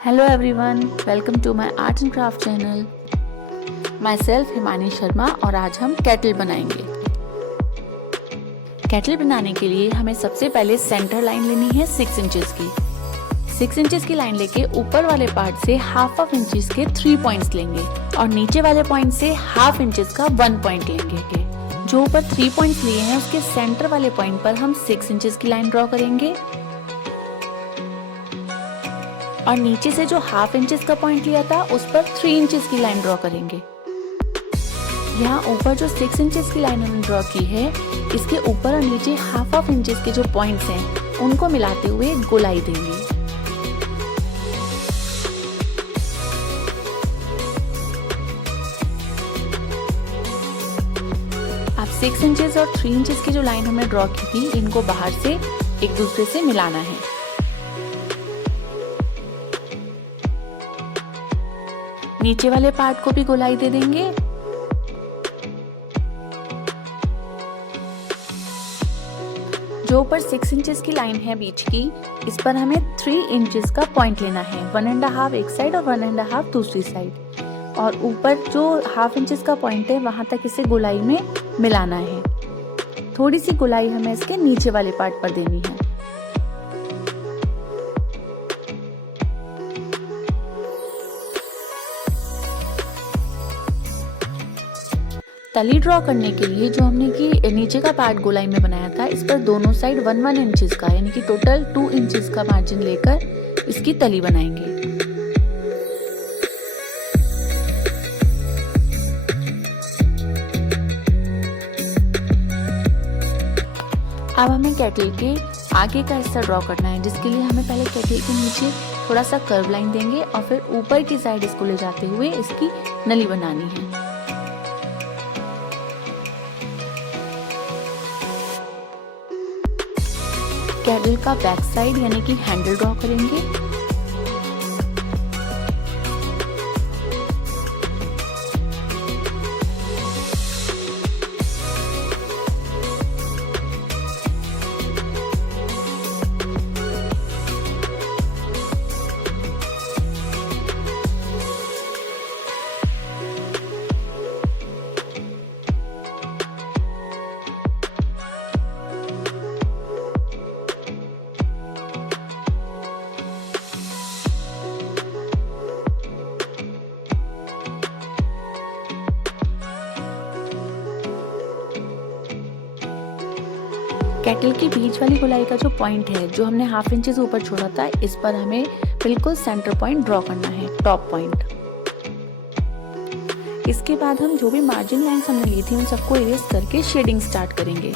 Hello everyone, welcome to my art and craft channel. Myself Himani Sharma और आज हम cattle बनाएंगे। कैटल बनाने के लिए हमें सबसे पहले सेंटर लाइन लेनी है 6 इंचेस की। 6 इंचेस की लाइन लेके ऊपर वाले पार्ट से हाफ इंचेस के 3 पॉइंट्स लेंगे और नीचे वाले पॉइंट से हाफ इंचेस का 1 पॉइंट लेंगे। जो ऊपर 3 पॉइंट्स लिए हैं उसके सेंटर वाले पॉइंट पर हम 6 इंचेस की लाइन ड्रॉ करेंगे और नीचे से जो हाफ इंचेस का पॉइंट लिया था उस पर 3 इंचेस की लाइन ड्रॉ करेंगे। यहाँ ऊपर जो 6 इंचेस की लाइन हमने ड्रॉ की है, इसके ऊपर और नीचे हाफ इंचेस के जो पॉइंट्स हैं उनको मिलाते हुए गोलाई देंगे। अब 6 इंचेस और 3 इंचेस की जो लाइन हमने ड्रॉ की थी, इनको बाहर से एक दूसरे से मिलाना है। नीचे वाले पार्ट को भी गोलाई दे देंगे। जो ऊपर 6 इंचेस की लाइन है बीच की, इस पर हमें 3 इंचेस का पॉइंट लेना है, 1.5 एक साइड और 1.5 दूसरी साइड। और ऊपर जो हाफ इंचेस का पॉइंट है वहां तक इसे गोलाई में मिलाना है। थोड़ी सी गोलाई हमें इसके नीचे वाले पार्ट पर देनी है। तली ड्रॉ करने के लिए जो हमने कि नीचे का पार्ट गोलाई में बनाया था, इस पर दोनों साइड 1 इंचेस का यानी कि टोटल 2 इंचेस का मार्जिन लेकर इसकी तली बनाएंगे। अब हमें कैटल के आगे का हिस्सा ड्रॉ करना है, जिसके लिए हमें पहले कैटल के नीचे थोड़ा सा कर्व लाइन देंगे और फिर ऊपर की साइड इसको ले जाते हुए इसकी नली बनानी है। कैटल का बैक साइड यानी कि हैंडल ड्रॉ करेंगे। कैटल की बीच वाली गोलाई का जो पॉइंट है, जो हमने हाफ इंचेस ऊपर छोड़ा था, इस पर हमें बिल्कुल सेंटर पॉइंट ड्रॉ करना है, टॉप पॉइंट। इसके बाद हम जो भी मार्जिन लाइंस हमने ली थी उन सबको इरेज करके शेडिंग स्टार्ट करेंगे।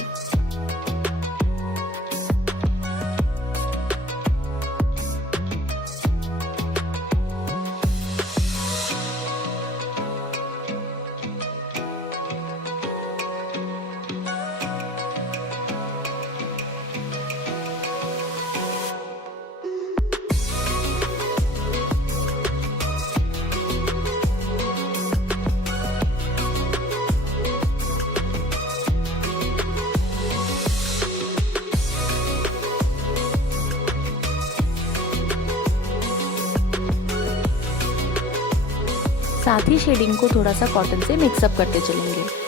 साथ ही शेडिंग को थोड़ा सा कॉटन से मिक्सअप करते चलेंगे।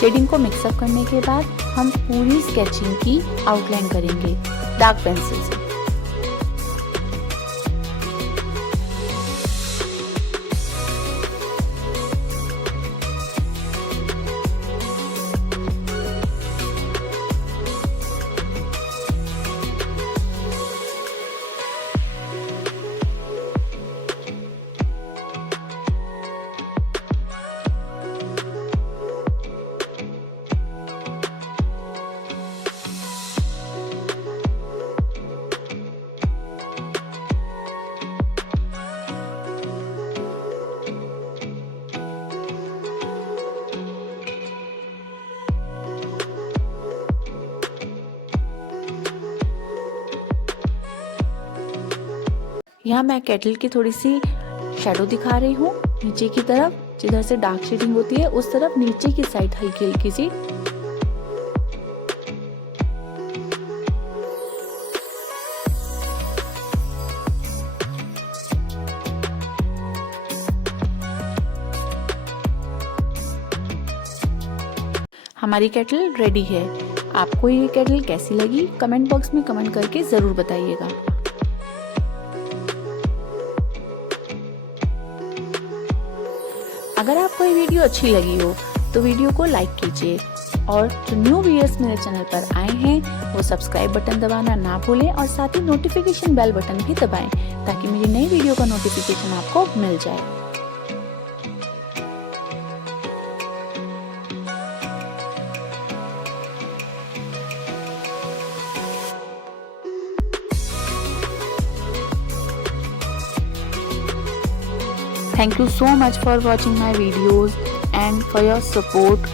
शेडिंग को मिक्सअप करने के बाद हम पूरी स्केचिंग की आउटलाइन करेंगे डार्क पेंसिल से। यहाँ मैं केटल की थोड़ी सी शेडो दिखा रही हूँ नीचे की तरफ, जिधर से डार्क शेडिंग होती है उस तरफ नीचे की साइड हल्की हल्की सी। हमारी केटल रेडी है। आपको ये केटल कैसी लगी कमेंट बॉक्स में कमेंट करके ज़रूर बताइएगा। अगर आपको ये वीडियो अच्छी लगी हो तो वीडियो को लाइक कीजिए और जो न्यू व्यूअर्स मेरे चैनल पर आए हैं वो सब्सक्राइब बटन दबाना ना भूलें और साथ ही नोटिफिकेशन बेल बटन भी दबाएं ताकि मेरी नई वीडियो का नोटिफिकेशन आपको मिल जाए। Thank you so much for watching my videos and for your support.